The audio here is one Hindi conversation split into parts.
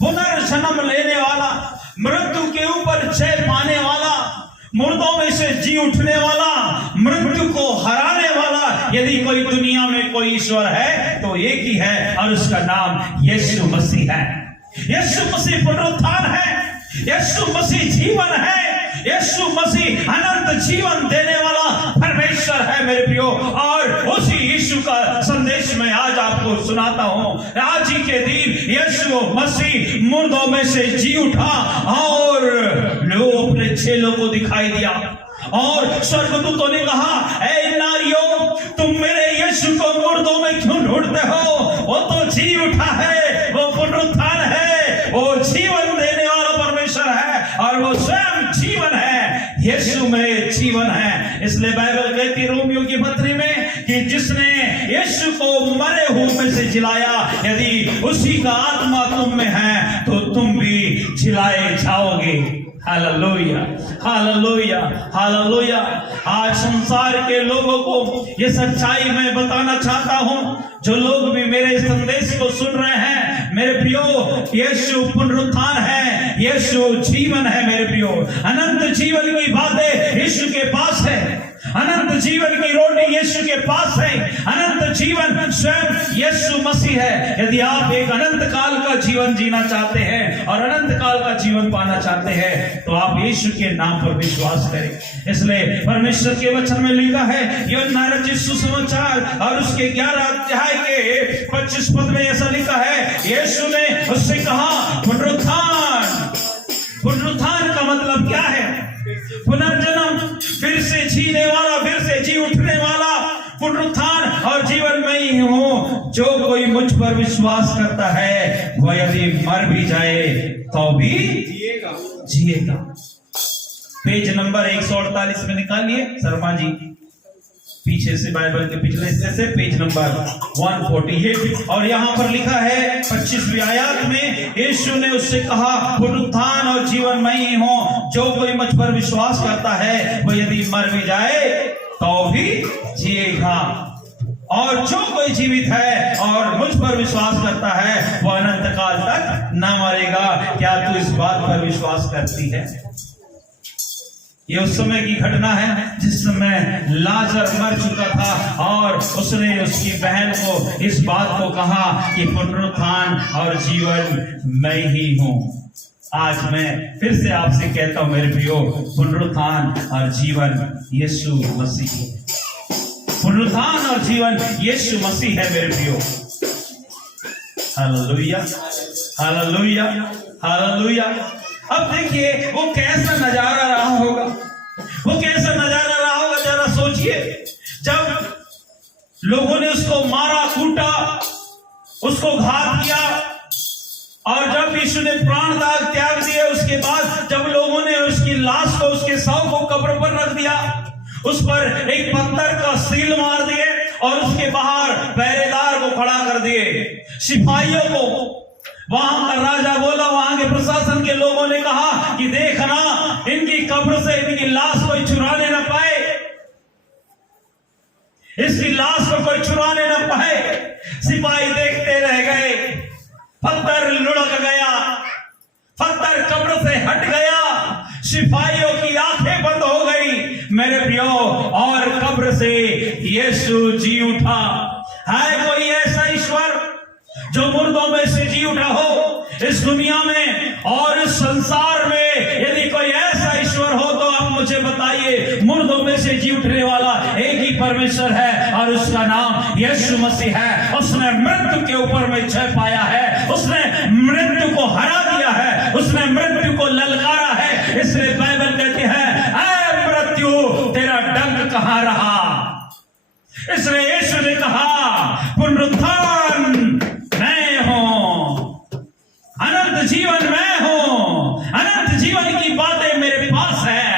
पुनर्जन्म लेने वाला, मृत्यु के ऊपर जय पाने वाला, मुर्दों में से जी उठने वाला, मृत्यु को हराने वाला, यदि कोई दुनिया में कोई ईश्वर है तो एक ही है और उसका नाम यीशु मसीह है। यीशु मसीह पुनरुत्थान है, यीशु मसीह जीवन है, यीशु मसीह अनंत जीवन देने वाला परमेश्वर है मेरे प्रियो। और उसी यीशु का संदेश मैं आज आपको सुनाता हूं। आज ही के दिन यीशु मसीह मुर्दों में से जी उठा और लोग अपने चेलों को दिखाई दिया और स्वर्गदूतों ने कहा, ऐ नारियों, तुम मेरे यीशु को मुर्दों में क्यों ढूंढते हो? वो तो जी उठा है, वो पुनरुत्थान है, वो जीवन देने वाला परमेश्वर है और वो स्वयं जीवन है। यीशु में जीवन है। इसलिए बाइबल कहती रोमियो की पत्री में कि जिसने यीशु को मरे हुए में से जिलाया, यदि उसी का आत्मा तुम में है तो तुम भी जिलाए जाओगे। Hallelujah, hallelujah, hallelujah. आज संसार के लोगों को ये सच्चाई मैं बताना चाहता हूं, जो लोग भी मेरे संदेश को सुन रहे हैं मेरे प्रियो, यीशु पुनरुत्थान है, यीशु जीवन है मेरे प्रियो। अनंत जीवन की बातें यीशु के पास है, अनंत जीवन की रोटी यीशु के पास है, अनंत जीवन स्वयं यीशु मसीह है। यदि आप एक अनंत काल का जीवन जीना चाहते हैं और अनंत काल का जीवन पाना चाहते हैं तो आप यीशु के नाम पर विश्वास करें। इसलिए परमेश्वर के वचन में लिखा है, यूहन्ना रचित सुसमाचार और उसके 11 अध्याय के 25 पद में ऐसा लिखा है, यीशु ने उससे कहा, पुनरुत्थान। पुनरुत्थान का मतलब क्या है? पुनर्जन्म, फिर से जीने वाला, फिर से जी उठने वाला। पुनरुत्थान और जीवन में ही हूं। जो कोई मुझ पर विश्वास करता है वह यदि मर भी जाए तो भी जिएगा। पेज नंबर 148 में निकालिए शर्मा जी, पीछे से बाइबल के पिछले हिस्से से पेज नंबर 148 और यहाँ पर लिखा है 25वीं आयत में, यीशु ने उससे कहा, पुनरुत्थान और जीवन मैं ही हूँ। जो कोई मुझ पर विश्वास करता है वह यदि मर भी जाए तो भी जिएगा, और जो कोई जीवित है और मुझ पर विश्वास करता है वह अनंत काल तक न मरेगा। क्या तू इस बात पर विश्वास करती है? ये उस समय की घटना है जिस समय लाजर मर चुका था और उसने उसकी बहन को इस बात को कहा कि पुनरुत्थान और जीवन मैं ही हूं। आज मैं फिर से आपसे कहता हूं मेरे प्रियो, पुनरुत्थान और जीवन यीशु मसीह है। पुनरुत्थान और जीवन यीशु मसीह है मेरे प्रियो। Hallelujah, hallelujah, hallelujah. अब देखिए वो कैसा नजारा रहा होगा, वो कैसा नजारा रहा होगा, जरा सोचिए। जब लोगों ने उसको मारा, कूटा, उसको घात किया और जब यीशु ने प्राण त्याग दिए, उसके बाद जब लोगों ने उसकी लाश को, उसके शव को कब्र पर रख दिया, उस पर एक पत्थर का सील मार दिए और उसके बाहर पहरेदार को खड़ा कर दिए, सिपाहियों को। वहां का राजा बोला, वहां के प्रशासन के लोगों ने कहा कि देखना, इनकी कब्र से इनकी लाश कोई चुराने न पाए, इसकी लाश को कोई चुराने न पाए। सिपाही देखते रह गए, पत्थर लुढ़क गया, पत्थर कब्र से हट गया, सिपाहियों की आंखें बंद हो गई मेरे प्रियो, और कब्र से यीशु जी उठा। है कोई ऐसा ईश्वर जो मुर्दों में से जी उठा हो इस दुनिया में और इस संसार में? यदि कोई ऐसा ईश्वर हो तो आप मुझे बताइए। मुर्दों में से जी उठने वाला एक ही परमेश्वर है और उसका नाम यीशु मसीह है। उसने मृत्यु के ऊपर में जय पाया है, उसने मृत्यु को हरा दिया है, उसने मृत्यु को ललकारा है। इसलिए बाइबल कहती है, ऐ मृत्यु तेरा डंक कहां रहा? इसलिए यीशु ने कहा, पुनरुत्थान मैं हूं, अनंत जीवन मैं हूं, अनंत जीवन की बातें मेरे पास है।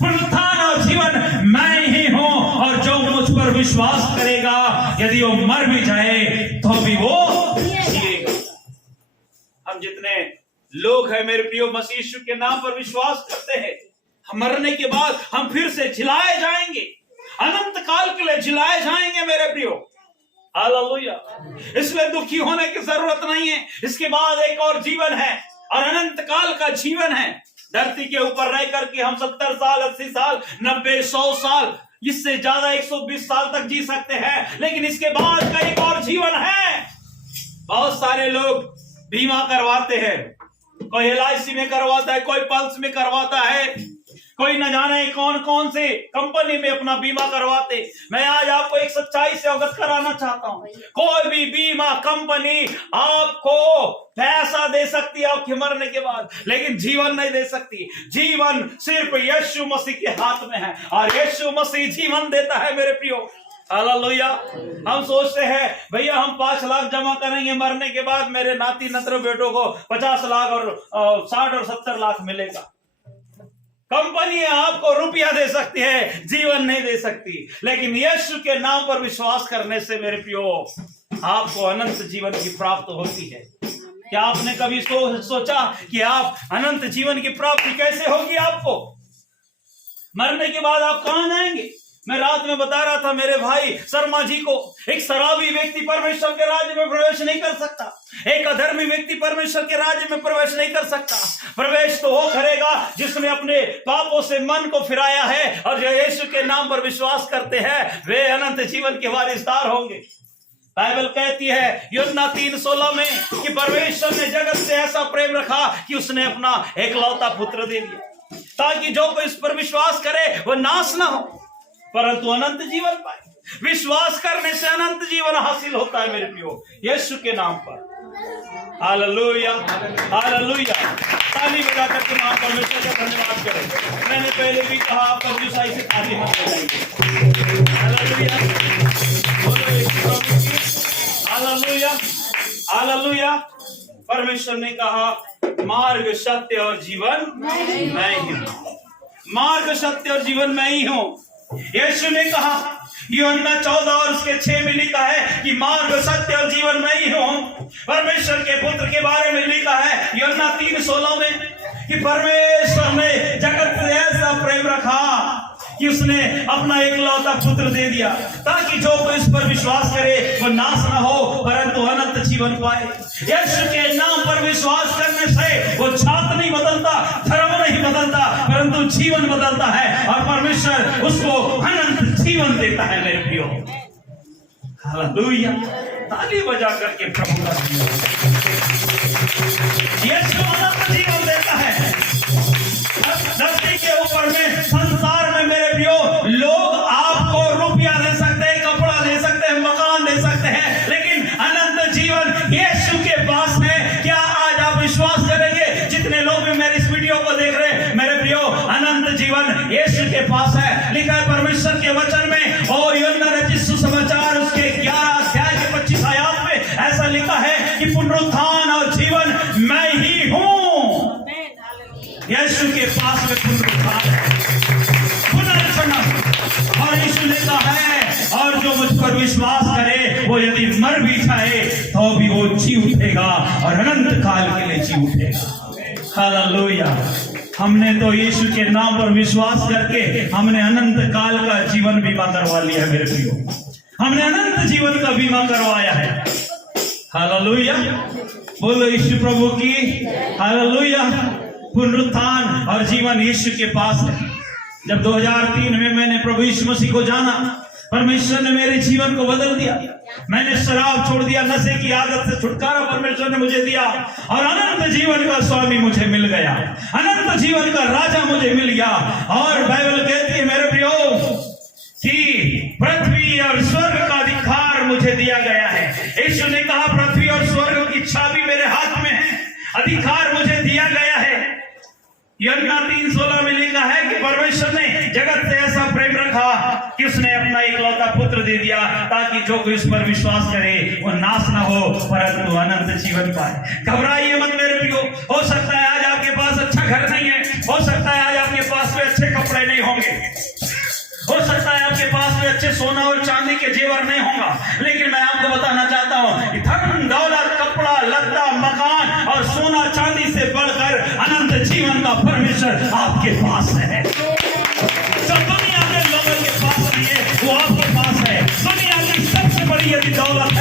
पुनरुत्थान और जीवन मैं ही हूं, और जो मुझ पर विश्वास करेगा यदि वो मर भी जाए तो भी वो जिएगा। हम जितने लोग हैं मेरे प्रियो, मसीह यीशु के नाम पर विश्वास करते हैं, मरने के बाद हम फिर से जिलाए जाएंगे, अनंत काल के लिए जिलाए जाएंगे मेरे प्रियो। हालेलुया। इसलिए दुखी होने की जरूरत नहीं है। इसके बाद एक और जीवन है और अनंत काल का जीवन है। धरती के ऊपर रह करके हम 70 साल, 80 साल, 90, 100 साल, इससे ज्यादा 120 साल तक जी सकते हैं, लेकिन इसके बाद का एक और जीवन है। बहुत सारे लोग बीमा करवाते हैं, कोई LIC में करवाता है, कोई पल्स में करवाता है, कोई न जाने कौन कौन से कंपनी में अपना बीमा करवाते। मैं आज आपको एक सच्चाई से अवगत कराना चाहता हूं, कोई भी बीमा कंपनी आपको पैसा दे सकती है आपके मरने के बाद, लेकिन जीवन नहीं दे सकती। जीवन सिर्फ यीशु मसीह के हाथ में है और यीशु मसीह जीवन देता है मेरे प्रियो। हालेलुया। हम सोचते हैं भैया हम 5 लाख जमा करेंगे, मरने के बाद मेरे नाती नतरों बेटों को 50 लाख और 60 और 70 लाख मिलेगा। कंपनी आपको रुपया दे सकती है, जीवन नहीं दे सकती, लेकिन यीशु के नाम पर विश्वास करने से मेरे प्रियो आपको अनंत जीवन की प्राप्त होती है। क्या आपने कभी सोचा कि आप अनंत जीवन की प्राप्ति कैसे होगी? आपको मरने के बाद आप कहां जाएंगे? मैं रात में बता रहा था मेरे भाई शर्मा जी को, एक शराबी व्यक्ति परमेश्वर के राज्य में प्रवेश नहीं कर सकता, एक अधर्मी व्यक्ति परमेश्वर के राज्य में प्रवेश नहीं कर सकता। प्रवेश तो वो करेगा जिसने अपने पापों से मन को फिराया है और जो यीशु के नाम पर विश्वास करते हैं वे अनंत जीवन के वारिसदार होंगे। बाइबल कहती है यूहन्ना 3:16 में कि परमेश्वर ने जगत से ऐसा प्रेम रखा कि उसने अपना एकलौता पुत्र दे दिया, ताकि जो कोई इस पर विश्वास करे वो नाश ना हो परंतु अनंत जीवन पाए। विश्वास करने से अनंत जीवन हासिल होता है मेरे प्रियो, यीशु के नाम पर। Hallelujah, hallelujah. ताली बजा करके नाम परमेश्वर का धन्यवाद करें। मैंने पहले भी कहा आप कंजूसाई से ताली मत बजाइए। Hallelujah, hallelujah, hallelujah. परमेश्वर ने कहा मार्ग, सत्य और जीवन मैं ही हूं। मार्ग, सत्य और जीवन मैं ही हूं। यीशु ने कहा यूहन्ना 14 और उसके 6 में लिखा है कि मार्ग, सत्य और जीवन मैं ही हूं। परमेश्वर के पुत्र के बारे में लिखा है यूहन्ना 3:16 में कि परमेश्वर ने जगत से ऐसा प्रेम रखा कि उसने अपना एकलौता पुत्र दे दिया, ताकि जो कोई इस पर विश्वास करे वो नाश न हो परंतु अनंत जीवन पाए। यीशु के नाम पर विश्वास करने से वो जात नहीं बदलता, धर्म नहीं बदलता, परंतु जीवन बदलता है और परमेश्वर उसको अनंत जीवन देता है मेरे प्रियो। हालेलुया। ताली बजा करके प्रभु का यीशु अनंत जीवन देता है। धरती के ऊपर में, संसार में मेरे प्रियो लोग आपको रुपया दे सकते हैं, कपड़ा दे सकते हैं, मकान दे सकते हैं, लेकिन अनंत जीवन यीशु के पास है। क्या आज आप विश्वास करेंगे? जितने लोग भी मेरे इस वीडियो को देख रहे हैं मेरे प्रियो, अनंत जीवन यीशु के पास है। लिखा है परमेश्वर के वचन में और यूहन्ना रचित सुसमाचार उसके 11 अध्याय के 25 आयत में ऐसा लिखा है कि पुनरुत्थान और जीवन मैं ही हूं। यीशु के पास में पुनरुत्थान है, पुनर्जन्म। और यीशु ने कहा है और जो मुझ पर विश्वास करे वो यदि मर भी जाए तो भी वो जी उठेगा और अनंत काल के लिए जी उठेगा। हालेलुया। हमने तो यीशु के नाम पर विश्वास करके हमने अनंत काल का जीवन बीमा करवा लिया है मेरे प्रियो। हमने अनंत जीवन का बीमा करवाया है। हालेलुया। बोलो यीशु प्रभु की हालेलुया। पुनरुत्थान और जीवन यीशु के पास है। जब 2003 में मैंने प्रभु यीशु मसीह को जाना, परमेश्वर ने मेरे जीवन को बदल दिया। मैंने शराब छोड़ दिया, नशे की आदत से छुटकारा परमेश्वर ने मुझे दिया और अनंत जीवन का स्वामी मुझे मिल गया, अनंत जीवन का राजा मुझे मिल गया। और बाइबल कहती है मेरे प्रियो कि पृथ्वी और स्वर्ग का अधिकार मुझे दिया गया है। यीशु ने कहा पृथ्वी और स्वर्ग की चाबी मेरे हाथ में है, अधिकार मुझे दिया गया है। यूहन्ना 3:16 में लिखा है कि परमेश्वर ने जगत से ऐसा प्रेम रखा कि उसने अपना एकलौता पुत्र दे दिया, ताकि जो कोई इस पर विश्वास करे वो नाश ना हो परंतु अनंत जीवन पाए। घबराइए मत मेरे प्रियो। हो सकता है आज आपके पास अच्छा घर नहीं है, हो सकता है आज आपके पास में अच्छे कपड़े नहीं होंगे, हो सकता है आपके पास में अच्छे सोना और चांदी के जेवर नहीं होगा, लेकिन मैं आपको बताना चाहता हूं कि धन दौलत, कपड़ा लत्ता, मकान और सोना चांदी से बढ़कर अनंत जीवन का परमेश्वर आपके पास है। जो दुनिया के लोगों के पास नहीं है वो आपके पास है। दुनिया की सबसे बड़ी यदि दौलत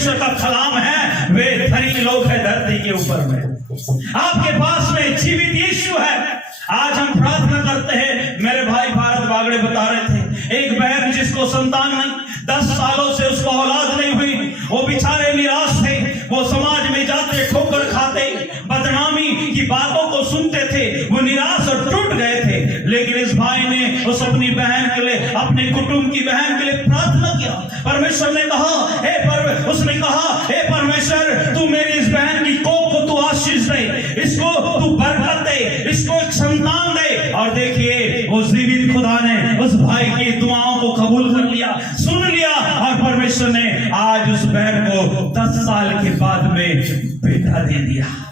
परमेश्वर का कलाम है, वे धनी लोग हैं धरती के ऊपर में। आपके पास में जीवित यीशु है। आज हम प्रार्थना करते हैं। मेरे भाई भारत बागड़े बता रहे थे, एक बहन जिसको संतान नहीं, 10 सालों से उसको औलाद नहीं हुई, वो बेचारे निराश थे। वो समाज में जाते, ठोकर खाते, बदनामी की बातों को सुनते थे, वो निराश और टूट गए थे। लेकिन इस भाई ने उस अपनी बहन के लिए, अपने कुटुंब की बहन के लिए प्रार्थना किया। परमेश्वर ने कहा, उसने कहा, हे परमेश्वर, तू मेरी इस बहन की कोख को तू आशीष दे, इसको तू बरकत दे, इसको एक संतान दे। और देखिए, उस जीवित खुदा ने उस भाई की दुआओं को कबूल कर लिया, सुन लिया, और परमेश्वर ने आज उस बहन को 10 साल के बाद में बेटा दे दिया।